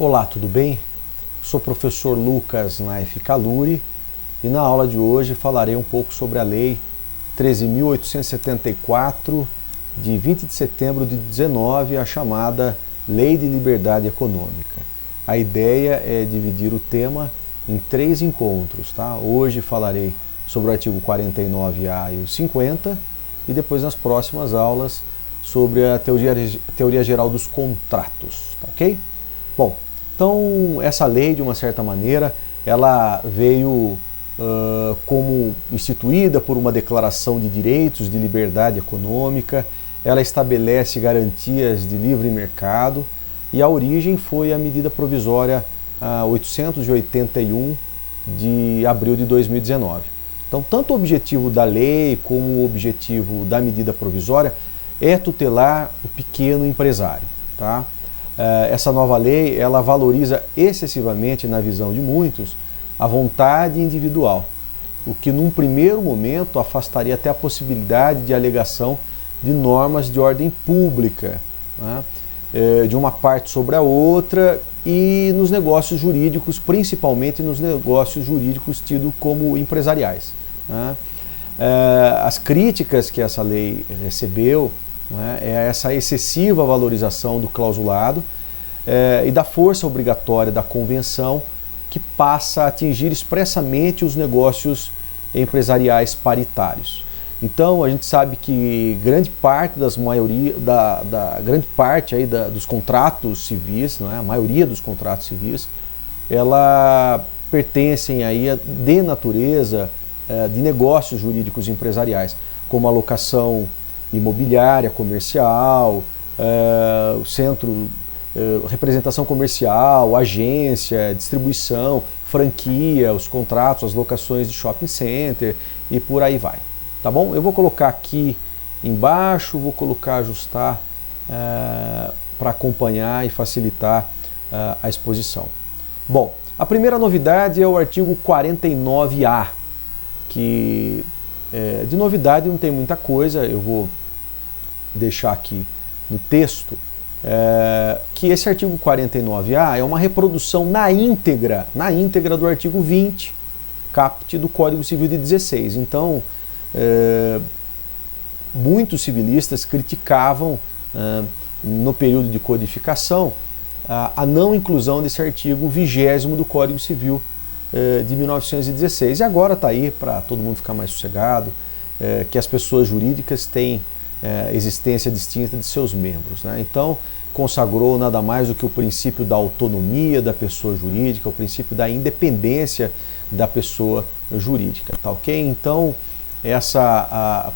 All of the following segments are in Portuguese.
Olá, tudo bem? Sou o professor Lucas Naif Kaluri e na aula de hoje falarei um pouco sobre a Lei 13.874 de 20 de setembro de 19, a chamada Lei de Liberdade Econômica. A ideia é dividir o tema em 3 encontros, tá? Hoje falarei sobre o artigo 49A e o 50 e depois nas próximas aulas sobre a teoria geral dos contratos, tá ok? Bom, então essa lei, de uma certa maneira, ela veio como instituída por uma declaração de direitos de liberdade econômica, ela estabelece garantias de livre mercado e a origem foi a medida provisória 881 de abril de 2019. Então, tanto o objetivo da lei como o objetivo da medida provisória é tutelar o pequeno empresário, tá? Essa nova lei, ela valoriza excessivamente, na visão de muitos, a vontade individual, o que num primeiro momento afastaria até a possibilidade de alegação de normas de ordem pública, né, de uma parte sobre a outra e nos negócios jurídicos, principalmente nos negócios jurídicos tidos como empresariais, né. As críticas que essa lei recebeu, né, é essa excessiva valorização do clausulado e da força obrigatória da convenção, que passa a atingir expressamente os negócios empresariais paritários. Então a gente sabe que grande parte dos contratos civis, né, a maioria dos contratos civis, ela pertencem aí de natureza de negócios jurídicos empresariais, como a locação imobiliária, comercial, representação comercial, agência, distribuição, franquia, os contratos, as locações de shopping center e por aí vai. Tá bom? Eu vou colocar aqui embaixo, vou ajustar para acompanhar e facilitar a exposição. Bom, a primeira novidade é o artigo 49A, que de novidade não tem muita coisa, eu vou deixar aqui no texto, que esse artigo 49A é uma reprodução na íntegra do artigo 20, caput do Código Civil de 16. Então, muitos civilistas criticavam, no período de codificação, a não inclusão desse artigo 20º do Código Civil de 1916. E agora está aí, para todo mundo ficar mais sossegado, que as pessoas jurídicas têm existência distinta de seus membros, né? Então, consagrou nada mais do que o princípio da autonomia da pessoa jurídica, o princípio da independência da pessoa jurídica, tá ok? Então,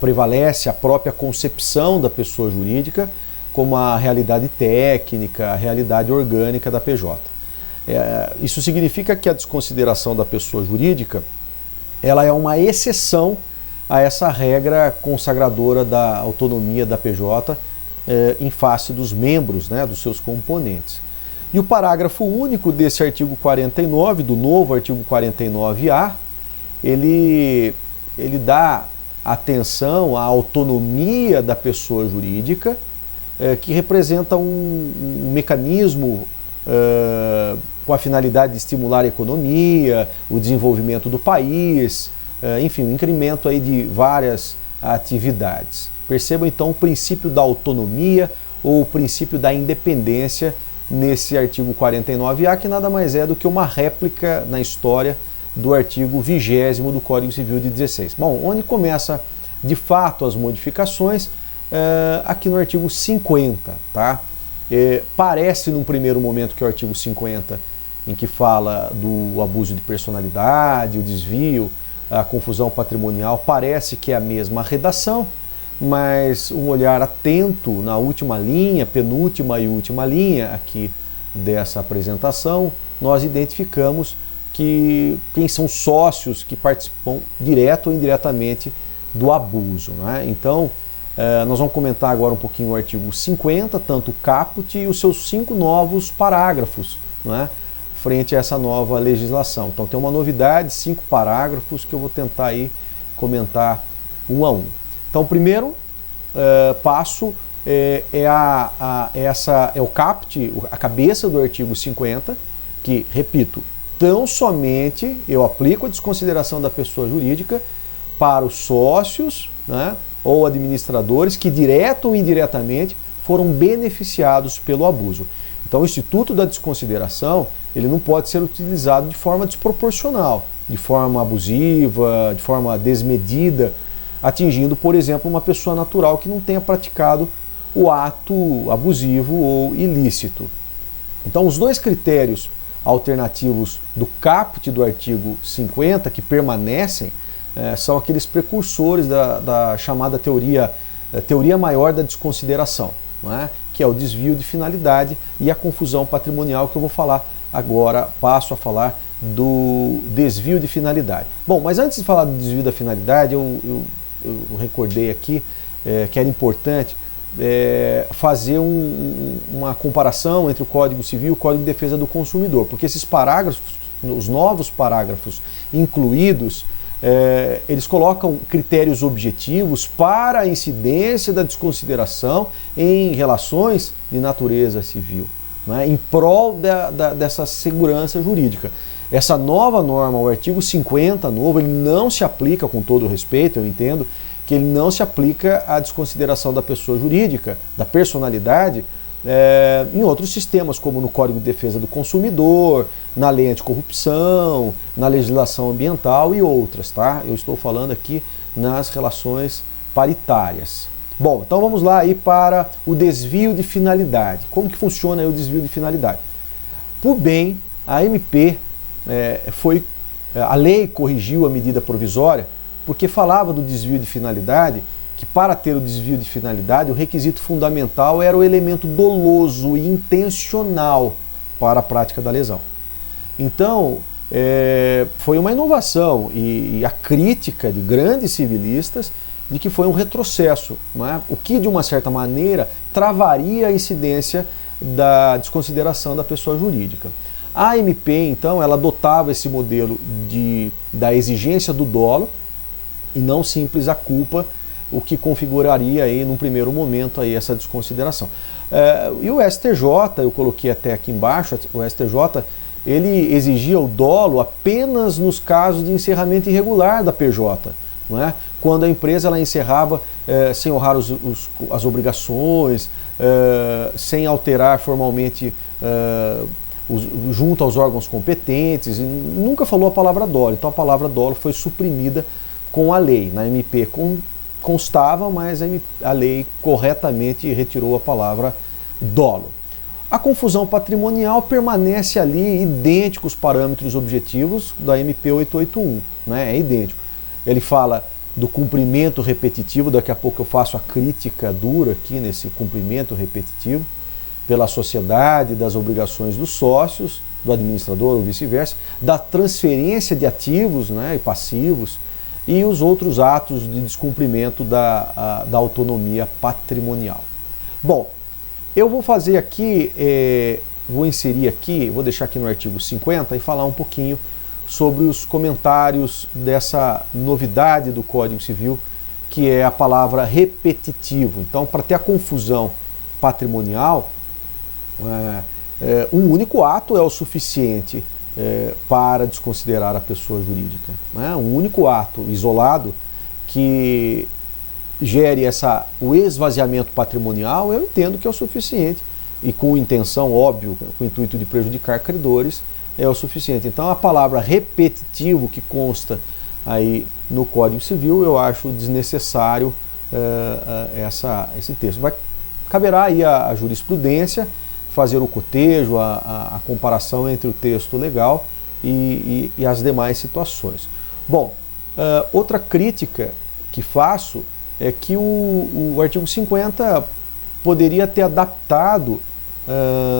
prevalece a própria concepção da pessoa jurídica como a realidade técnica, a realidade orgânica da PJ. Isso significa que a desconsideração da pessoa jurídica, ela é uma exceção a essa regra consagradora da autonomia da PJ em face dos membros, né, dos seus componentes. E o parágrafo único desse artigo 49, do novo artigo 49A, ele dá atenção à autonomia da pessoa jurídica, que representa um mecanismo com a finalidade de estimular a economia, o desenvolvimento do país, enfim, o incremento aí de várias atividades. Percebam então o princípio da autonomia ou o princípio da independência nesse artigo 49A, que nada mais é do que uma réplica na história do artigo 20º do Código Civil de 16. Bom, onde começa de fato as modificações, aqui no artigo 50, tá? Parece num primeiro momento que o artigo 50, em que fala do abuso de personalidade, o desvio, a confusão patrimonial, parece que é a mesma redação, mas um olhar atento na última linha, penúltima e última linha aqui dessa apresentação, nós identificamos quem são sócios que participam direto ou indiretamente do abuso, né? Então, nós vamos comentar agora um pouquinho o artigo 50, tanto o caput e os seus 5 novos parágrafos, né, frente a essa nova legislação. Então tem uma novidade, 5 parágrafos que eu vou tentar aí comentar um a um. Então, o primeiro passo é o caput, a cabeça do artigo 50, que, repito, tão somente eu aplico a desconsideração da pessoa jurídica para os sócios, né, ou administradores que, direta ou indiretamente, foram beneficiados pelo abuso. Então, o instituto da desconsideração, ele não pode ser utilizado de forma desproporcional, de forma abusiva, de forma desmedida, atingindo, por exemplo, uma pessoa natural que não tenha praticado o ato abusivo ou ilícito. Então, os dois critérios alternativos do caput do artigo 50, que permanecem, são aqueles precursores da chamada teoria maior da desconsideração, não é? Que é o desvio de finalidade e a confusão patrimonial, que eu vou falar agora, passo a falar do desvio de finalidade. Bom, mas antes de falar do desvio da finalidade, eu recordei aqui que era importante fazer uma comparação entre o Código Civil e o Código de Defesa do Consumidor, porque esses parágrafos, os novos parágrafos incluídos, eles colocam critérios objetivos para a incidência da desconsideração em relações de natureza civil, né, em prol dessa segurança jurídica. Essa nova norma, o artigo 50 novo, ele não se aplica, com todo o respeito, eu entendo, que ele não se aplica à desconsideração da pessoa jurídica, da personalidade, em outros sistemas, como no Código de Defesa do Consumidor, na Lei Anticorrupção, na legislação ambiental e outras, tá? Eu estou falando aqui nas relações paritárias. Bom, então vamos lá aí para o desvio de finalidade. Como que funciona aí o desvio de finalidade? Por bem, a MP a lei corrigiu a medida provisória porque falava do desvio de finalidade, que para ter o desvio de finalidade, o requisito fundamental era o elemento doloso e intencional para a prática da lesão. Então, foi uma inovação e a crítica de grandes civilistas de que foi um retrocesso, não é? O que, de uma certa maneira, travaria a incidência da desconsideração da pessoa jurídica. A MP, então, ela adotava esse modelo da exigência do dolo e não simples a culpa, o que configuraria aí, num primeiro momento, aí, essa desconsideração. E o STJ, eu coloquei até aqui embaixo, o STJ, ele exigia o dolo apenas nos casos de encerramento irregular da PJ, não é? Quando a empresa ela encerrava sem honrar as obrigações, sem alterar formalmente junto aos órgãos competentes, e nunca falou a palavra dolo. Então a palavra dolo foi suprimida com a lei. Na MP constava, mas a lei corretamente retirou a palavra dolo. A confusão patrimonial permanece ali idêntico os parâmetros objetivos da MP 881, né? É idêntico. Ele fala do cumprimento repetitivo, daqui a pouco eu faço a crítica dura aqui nesse cumprimento repetitivo, pela sociedade, das obrigações dos sócios, do administrador ou vice-versa, da transferência de ativos, né, e passivos, e os outros atos de descumprimento da autonomia patrimonial. Bom, eu vou fazer aqui, vou inserir aqui, vou deixar aqui no artigo 50 e falar um pouquinho sobre os comentários dessa novidade do Código Civil, que é a palavra repetitivo. Então, para ter a confusão patrimonial, um único ato é o suficiente para desconsiderar a pessoa jurídica, né? Um único ato isolado que gere o esvaziamento patrimonial, eu entendo que é o suficiente, e com intenção, óbvio, com o intuito de prejudicar credores, é o suficiente. Então a palavra repetitivo que consta aí no Código Civil, eu acho desnecessário esse texto. Caberá aí a jurisprudência fazer o cotejo, a comparação entre o texto legal e as demais situações. Bom, outra crítica que faço é que o artigo 50 poderia ter adaptado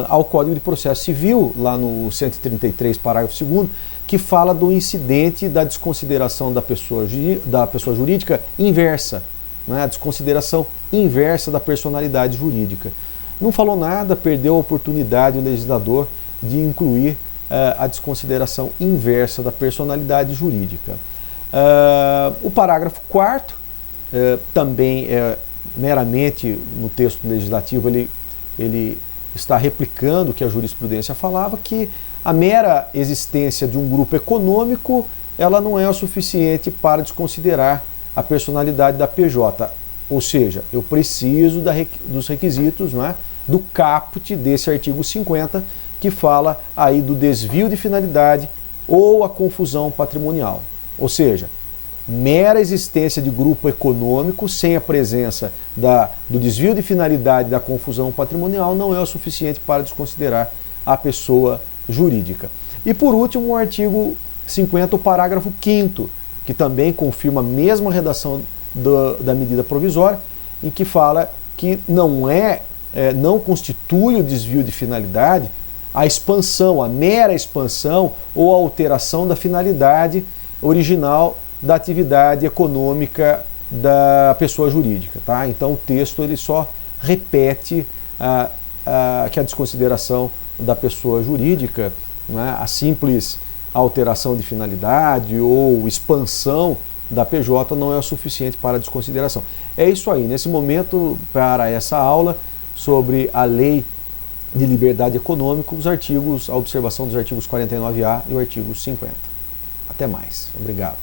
ao Código de Processo Civil, lá no 133, parágrafo 2º, que fala do incidente da desconsideração da pessoa jurídica inversa, né? A desconsideração inversa da personalidade jurídica. Não falou nada, perdeu a oportunidade o legislador de incluir a desconsideração inversa da personalidade jurídica. O parágrafo 4º também meramente no texto legislativo, ele está replicando o que a jurisprudência falava, que a mera existência de um grupo econômico, ela não é o suficiente para desconsiderar a personalidade da PJ. Ou seja, eu preciso dos requisitos, não é, do caput desse artigo 50, que fala aí do desvio de finalidade ou a confusão patrimonial. Ou seja, mera existência de grupo econômico sem a presença do desvio de finalidade da confusão patrimonial não é o suficiente para desconsiderar a pessoa jurídica. E por último, o artigo 50, o parágrafo 5º, que também confirma a mesma redação da medida provisória, em que fala que não constitui o desvio de finalidade a expansão, a mera expansão ou a alteração da finalidade original da atividade econômica da pessoa jurídica. Tá? Então o texto ele só repete que a desconsideração da pessoa jurídica, né, a simples alteração de finalidade ou expansão da PJ não é o suficiente para a desconsideração. É isso aí, nesse momento, para essa aula sobre a lei de liberdade econômica, a observação dos artigos 49A e o artigo 50. Até mais. Obrigado.